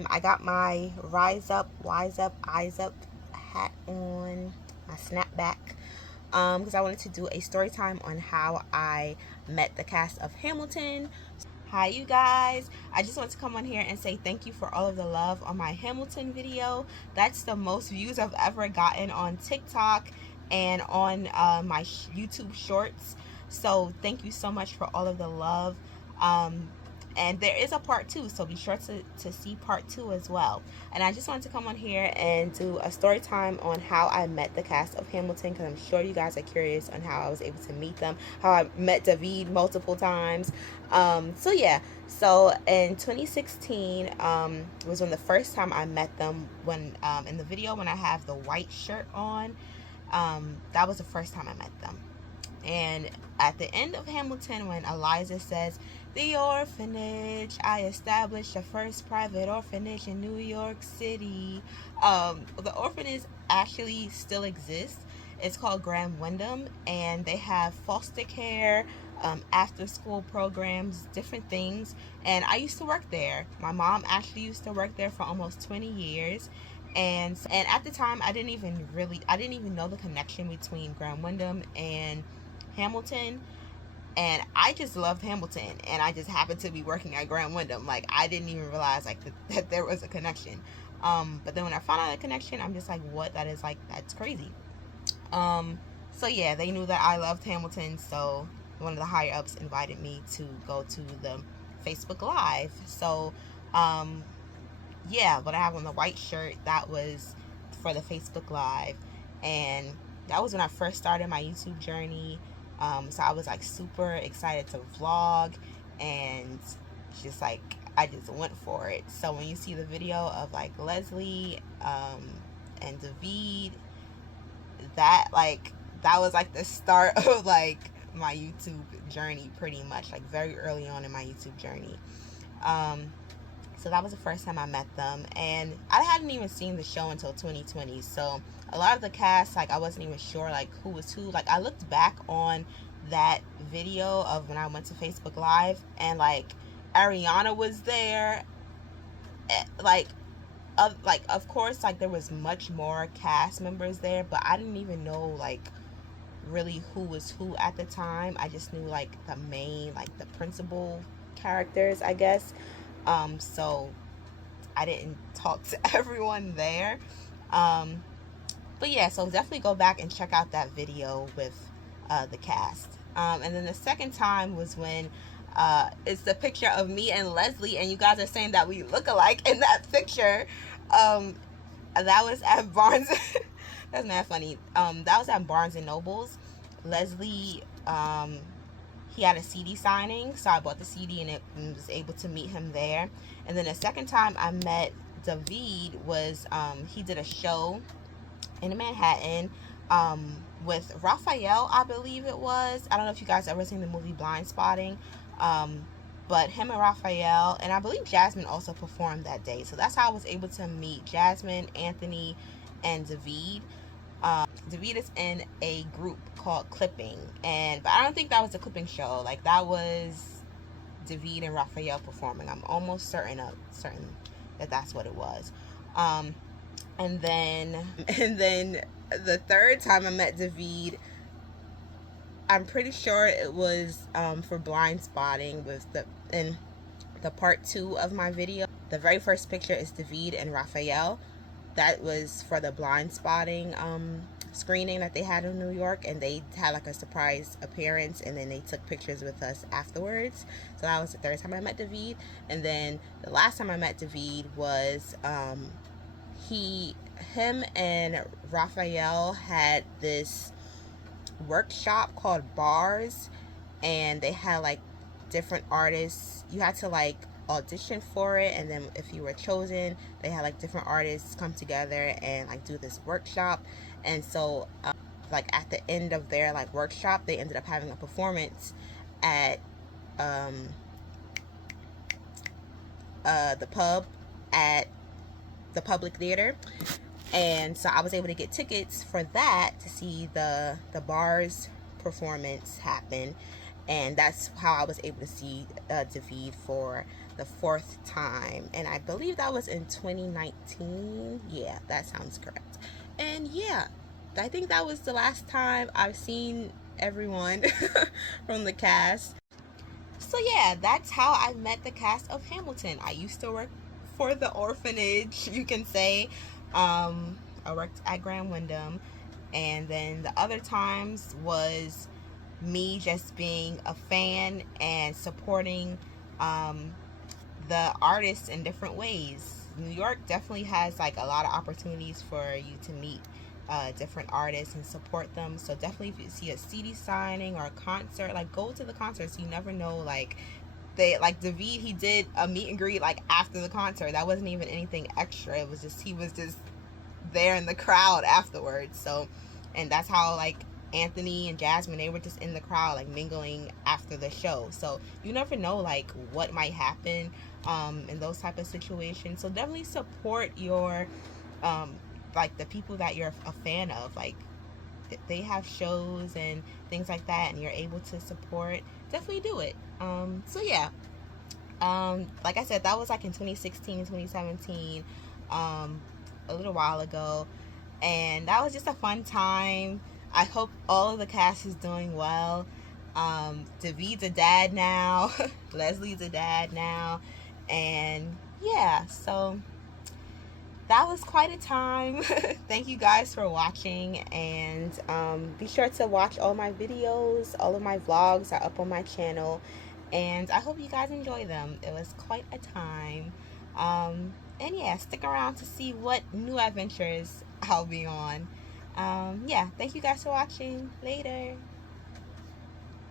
time. I got my Rise Up, Wise Up, Eyes Up hat on, my snapback, because I wanted to do a story time on how I met the cast of Hamilton. Hi you guys, I just want to come on here and say thank you for all of the love on my Hamilton video. That's the most views I've ever gotten on TikTok and on my YouTube shorts. So thank you so much for all of the love. And there is a part 2, so be sure to see part 2 as well. And I just wanted to come on here and do a story time on how I met the cast of Hamilton, because I'm sure you guys are curious on how I was able to meet them, how I met David multiple times. So yeah, so in 2016 was when the first time I met them, when in the video when I have the white shirt on, that was the first time I met them. And at the end of Hamilton, when Eliza says, "The orphanage, I established the first private orphanage in New York City." The orphanage actually still exists. It's called Grand Wyndham, and they have foster care, after school programs, different things. And I used to work there. My mom actually used to work there for almost 20 years. And at the time, I didn't even know the connection between Grand Wyndham and Hamilton. And I just loved Hamilton, and I just happened to be working at Grand Wyndham. Like, I didn't even realize like that there was a connection. But then when I found out the connection, I'm just like, what? That's crazy. So yeah, they knew that I loved Hamilton, so one of the higher ups invited me to go to the Facebook Live. So yeah, but I have on the white shirt, that was for the Facebook Live. And that was when I first started my YouTube journey. So I was like super excited to vlog, and just like I just went for it. So when you see the video of like Leslie and David, that was like the start of like my YouTube journey, pretty much, like very early on in my YouTube journey. So that was the first time I met them, and I hadn't even seen the show until 2020. So a lot of the cast, like, I wasn't even sure like who was who. Like, I looked back on that video of when I went to Facebook Live, and like Ariana was there. Like, of course, like there was much more cast members there, but I didn't even know like really who was who at the time. I just knew like the main, like the principal characters, I guess. So I didn't talk to everyone there. But yeah, so definitely go back and check out that video with the cast. And then the second time was when it's the picture of me and Leslie, and you guys are saying that we look alike in that picture. That was at Barnes. That's not funny. That was at Barnes and Nobles. Leslie, he had a CD signing, so I bought the CD and was able to meet him there. And then the second time I met David was he did a show in Manhattan with Raphael, I believe it was. I don't know if you guys ever seen the movie Blind Spotting, but him and Raphael, and I believe Jasmine also performed that day. So that's how I was able to meet Jasmine, Anthony, and David. David is in a group called Clipping, but I don't think that was a Clipping show. Like, that was David and Raphael performing. I'm almost certain that that's what it was. And then the third time I met David, I'm pretty sure it was for Blind Spotting, with the part 2 of my video. The very first picture is David and Raphael. That was for the Blind Spotting screening that they had in New York, and they had like a surprise appearance, and then they took pictures with us afterwards. So that was the third time I met David. And then the last time I met David was him and Raphael had this workshop called Bars, and they had like different artists. You had to like audition for it, and then if you were chosen, they had like different artists come together and like do this workshop. And so like at the end of their like workshop, they ended up having a performance at the pub at the Public Theater. And so I was able to get tickets for that to see the Bars performance happen. And that's how I was able to see David for the 4th time, and I believe that was in 2019. Yeah, that sounds correct. And yeah, I think that was the last time I've seen everyone from the cast. So yeah, that's how I met the cast of Hamilton. I used to work for the orphanage, you can say. I worked at Grand Wyndham, and then the other times was me just being a fan and supporting um, the artists in different ways. New York definitely has like a lot of opportunities for you to meet different artists and support them. So definitely, if you see a CD signing or a concert, like go to the concerts. You never know, like they like David, he did a meet and greet like after the concert. That wasn't even anything extra. It was just he was just there in the crowd afterwards. So, and that's how like Anthony and Jasmine, they were just in the crowd like mingling after the show. So you never know like what might happen in those type of situations. So definitely support your um, like the people that you're a fan of. Like they have shows and things like that, and you're able to support. Definitely do it. So yeah, like I said, that was like in 2016, 2017, a little while ago, and that was just a fun time. I hope all of the cast is doing well. David's a dad now. Leslie's a dad now, and yeah, so that was quite a time. Thank you guys for watching, and be sure to watch all my videos. All of my vlogs are up on my channel, and I hope you guys enjoy them. It was quite a time. And yeah, stick around to see what new adventures I'll be on. Yeah, thank you guys for watching. Later.